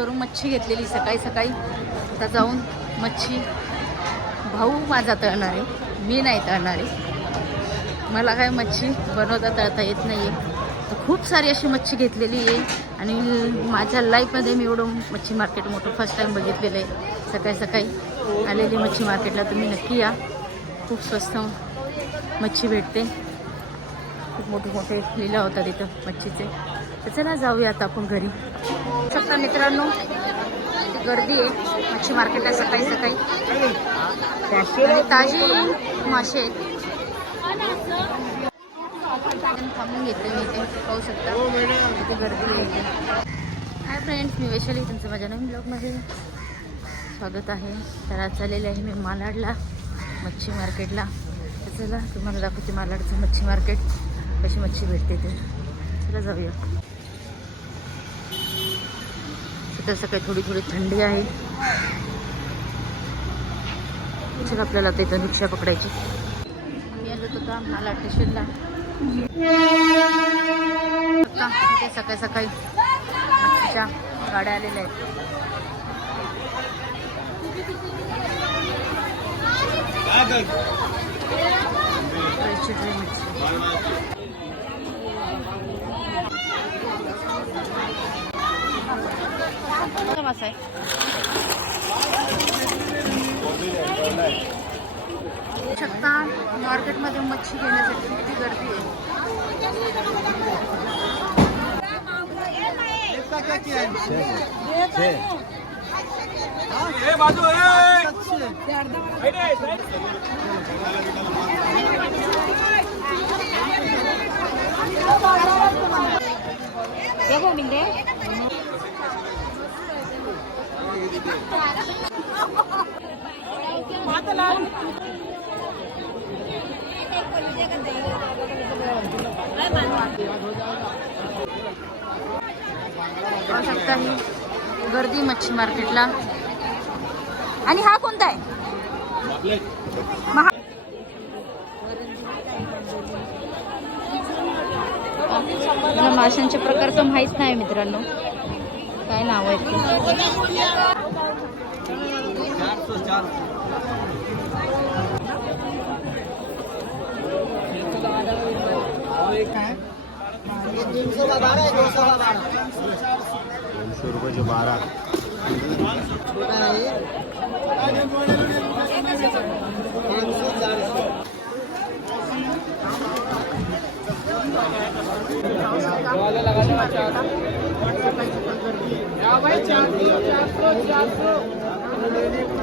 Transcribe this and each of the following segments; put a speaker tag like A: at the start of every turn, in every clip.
A: मार्केटवरून मच्छी घेतलेली सकाळी सकाळी. आता जाऊन मच्छी भाऊ माझा तळणार आहे. मी नाही तळणार आहे. मला काय मच्छी बनवता तळता येत नाही आहे तर खूप सारी अशी मच्छी घेतलेली आहे. आणि माझ्या लाईफमध्ये मी एवढं मच्छी मार्केट मोठं फर्स्ट टाईम बघितलेलं आहे. सकाळी सकाळी आलेली मच्छी मार्केटला तुम्ही नक्की या. खूप स्वस्त मच्छी भेटते. खूप मोठे मोठे लिला होता तिथं मच्छीचे. तर चला जाऊया आता आपण घरी. शकता मित्रांनो गर्दी आहे. मच्छी मार्केटला सकाळी सकाळी. आणि ताजी मासे आहेत. थांबून घेतले मी इथे पाहू शकता. इथे गर्दी आहे इथे. हाय फ्रेंड्स मी वैशाली तुमचं माझ्या नवीन ब्लॉगमध्ये स्वागत आहे. तर आज चाललेले आहे मी मालाडला मच्छी मार्केटला तर चला तुम्हाला दाखवते मालाडचं मच्छी मार्केट कशी मच्छी भेटते ते. चला जाऊया. तिथं सकाळी थोडी थोडी थंडी आहे. चला आपल्याला तिथं रिक्षा पकडायची. मी आलो होतो का मालाड स्टेशनला. आता इथे सकाळी सकाळी मच्छीच्या गाड्या आलेल्या आहेत. मच्छी कोणता मासा आहे शकता मार्केटमध्ये मच्छी घेण्यासाठी किती गर्दी आहे? पाहू शकता ही गर्दी मच्छी मार्केटला. आणि हा कोणता आहे? महा माशांचे माशांच्या प्रकारचं माहीत नाही मित्रांनो. काय नाव आहे?
B: दोनशे रुपयाचे बारा. চারশো চারশো চারশো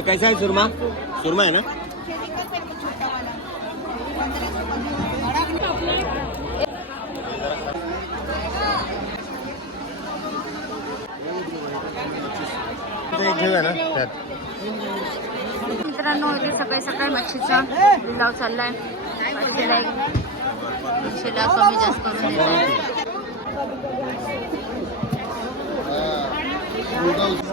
B: ये कैसा है सुरमा? सुरमा है ना?
A: मित्रांनो इथे सकाळी सकाळी मच्छीचा लिलाव चाललाय. पाचशेला कमी जास्त करून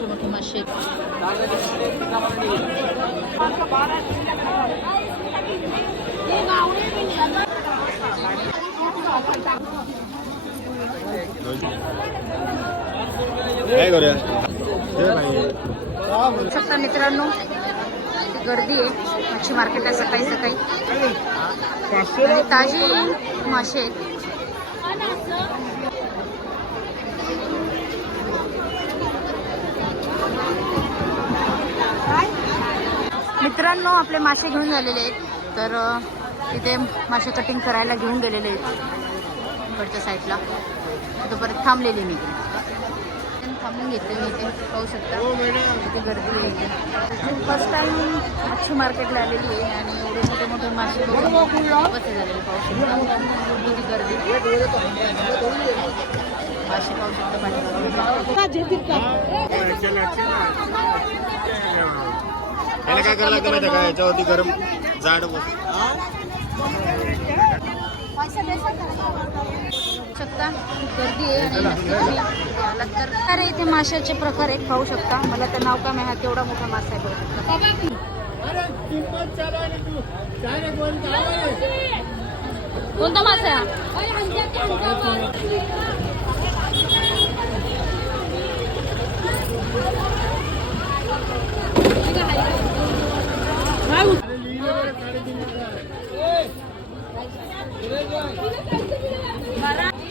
A: मोठे मोठे मासे आहेत
B: काय करूया
A: शकता मित्रांनो गर्दी आहे. मच्छी मार्केटला सकाळी सकाळी. ताजी मासे आहेत. मित्रांनो आपले मासे घेऊन झालेले आहेत तर तिथे मासे कटिंग करायला घेऊन गेलेले आहेत इकडच्या साईडला तर परत थांबलेली मी थांबून घेतले मी इथे पाहू शकता किती गर्दी आहे फर्स्ट टाइम मच्छी मार्केटला आलेली आहे आणि एवढे मोठे मोठे मासे झालेले पाहू शकता किती गर्दी मासे पाहू शकता
B: काय करायला लागतं माहिती आहे का? याच्यावरती गरम जाड
A: शकता? गर्दी आहे आलात तर. अरे इथे माशाचे प्रकार एक पाहू शकता. मला तर नाव काय माहिती केवढा मोठा मासा आहे कोणता मासा आहे.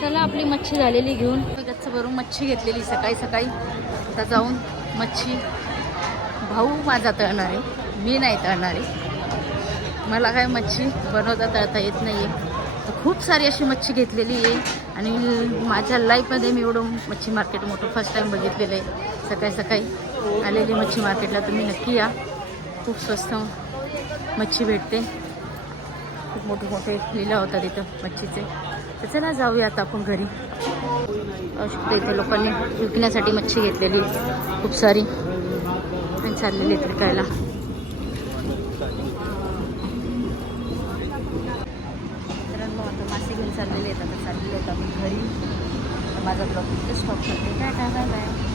A: चला आपली मच्छी झालेली घेऊन. गच्च भरून मच्छी घेतलेली सकाळी सकाळी. आता जाऊन मच्छी भाऊ माझा तळणार आहे. मी नाही तळणार आहे. मला काय मच्छी बनवता तळता येत नाही आहे तर खूप सारी अशी मच्छी घेतलेली आहे. आणि माझ्या लाईफमध्ये मी एवढं मच्छी मार्केट मोठं फर्स्ट टाईम बघितलेलं आहे. सकाळी सकाळी आलेली मच्छी मार्केटला तुम्ही नक्की या. खूप स्वस्त मच्छी भेटते. खूप मोठे मोठे लिला होता तिथं मच्छीचे. तर चला जाऊया आता आपण घरी. अशा इथे लोकांनी. विकण्यासाठी मच्छी घेतलेली. खूप सारी. आणि चाललेली आहेत विकायला. आता मासे घेऊन चाललेले आहेत. आता चाललेले आहेत आपण घरी. माझा ब्लॉग इथे स्टॉप करते. काय काय काय